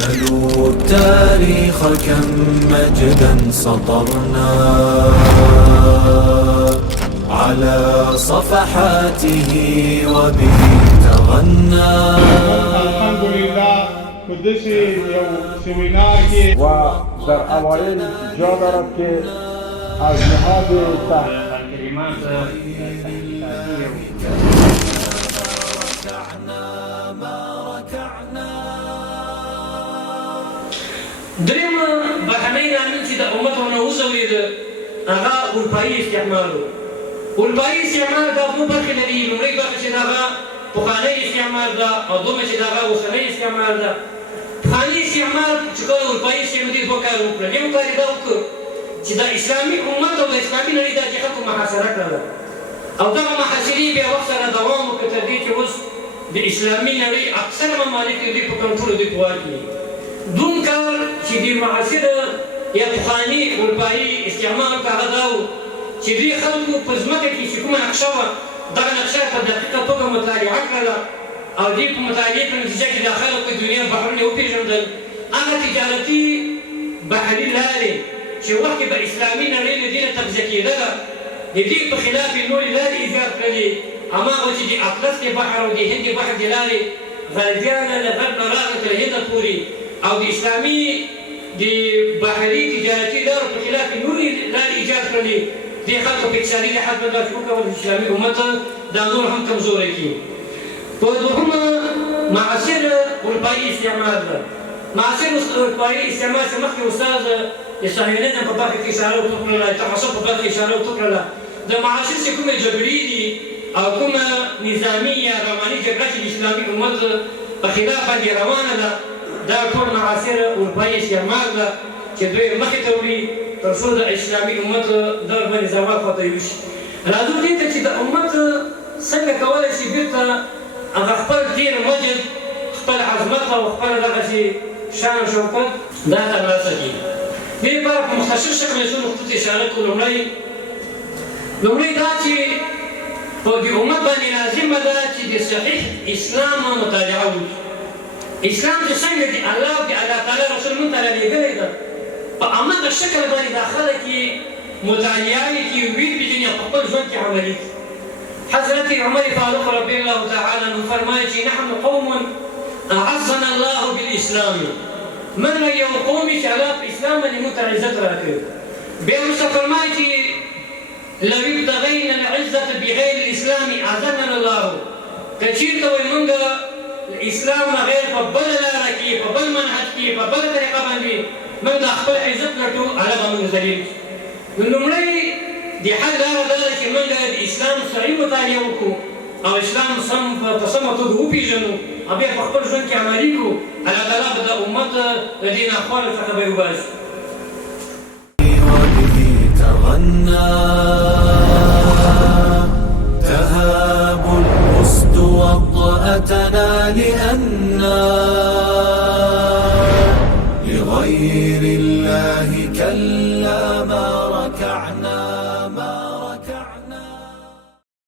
سلوا التاريخ كم مجدا سطرنا على صفحاته وبه تغنى. الحمد لله په داسې یو سیمینار کې و در اوایل جا دارد که از نهاد کلمات دریم بهرنی لامل چې د امت ونه وځورېده هغه اروپایي استعمار و. اروپایي استعمار دا دوه برخې لري. لومړۍ برخه چې د هغه پخوانی استعمار ده او دویمه چې د هغه اوسنی استعمار ده. پخواني استعمار چې کله اروپایي استعمار دوی دوه کار وکړل. یو کار یې دا وکړ چې د اسلامي امت او د اسلامي نړۍ دا چې خلکو محاصره کړله او دغه محاصرې بیا وخت سره دوام وکړ تر دې چې اوس د اسلامي نړۍ اکثره ممالک د دوی په کنټرول دوی په واک کې دي. دوم کار چې د معاصر یا پخواني اروپایي استعمار هغه دا و چې دوی خلکو په ځمکه کې چې کومه نقشه وه دغه نقشه په دقیقه توګه مطالعه کړله او دوی په مطالعې په نتیجه کې د خلکو د دنیا بحرونه وپېژندل. هغه تجارتي بحري لارې چې وخت به اسلامي نړۍ له دې نه تغذیه کېدله د دې په خلاف یې نورې لارې ایجاد کړلې. هماغه چې د اطلس د بحر او د هند د بحر د لارې غربیانه له غرب نه راغله تر هنده پورې او د اسلامي د بحري تجارتي لارو په خلاف یې نورې لارې ایجاد کړلې. دې خلکو په اقتصادي لحاظ باندې داسې وکول چې اسلامي امت دا نور هم کمزوری کړي. په دوهمه معاصر اروپایي استعمار ده. معاصر اروپایي استعمار چې مخکې استاد د صهیونیزم په برخه کې اشاره وکړله، د تعصب په برخه کې اشاره وکړله. د معاصر چې کومې جګړې دي او کومه نظامي یا رواني جګړه چې د اسلامي امت په خلاف باندې روانه ده دا ټول معاصر اروپایي استعمار ده چې دوی مخې ته وړي تر څو د اسلامي امت دغه باندې زوال خواته یوسي. راځو دې ته چې د امت څنګه کولی شي بېرته هغه خپل تېر مجد خپل عظمت او خپل دغسې شان او شوکت دا ترلاسه کړي. دې لپاره په مختصر شکل یې څو نقطو ته اشاره کړو. لومړی دا چې په دې امت باندې لازمه ده چې د صحیح اسلام مطالعه وکړي. اسلام چې څنګه د الله او د الله تعالی رسول موږ ته رالیږلی ده په هماغه شکل باندې دا خلک یې مطالعه وکړي، ویې پېژني او په خپل ژوند کې عملي کړي. حضرت عمر فاروق رضی الله تعالی عنه فرمایي چې نحن قوم اعزنا الله بالاسلام. موږ یو قوم چې الله په اسلام باندې موږ ته عزت راکړی. بیا وروسته فرمایي چې لو ابتغینا العزة بغیر الاسلام اعزنا الله. که چېرته وایي موږ اسلام نه غیر په بله لاره کې په بل منهج کې په بله طریقه باندې موږ د خپل عزت لټو هغه به موږ ذلیل کړي. نو لومړی د حل لاره دا ده چې موږ د اسلام صحیح مطالعه وکړو او اسلام په سمه توګه وپېژنو او بیا په خپل ژوند کې عملي کړو. الله تعالی به د امت د دې ناخوالو څخه به یې وباسي. وبه تغنى تهاب الأسد وطأتنا لأننا لغير الله كلا ما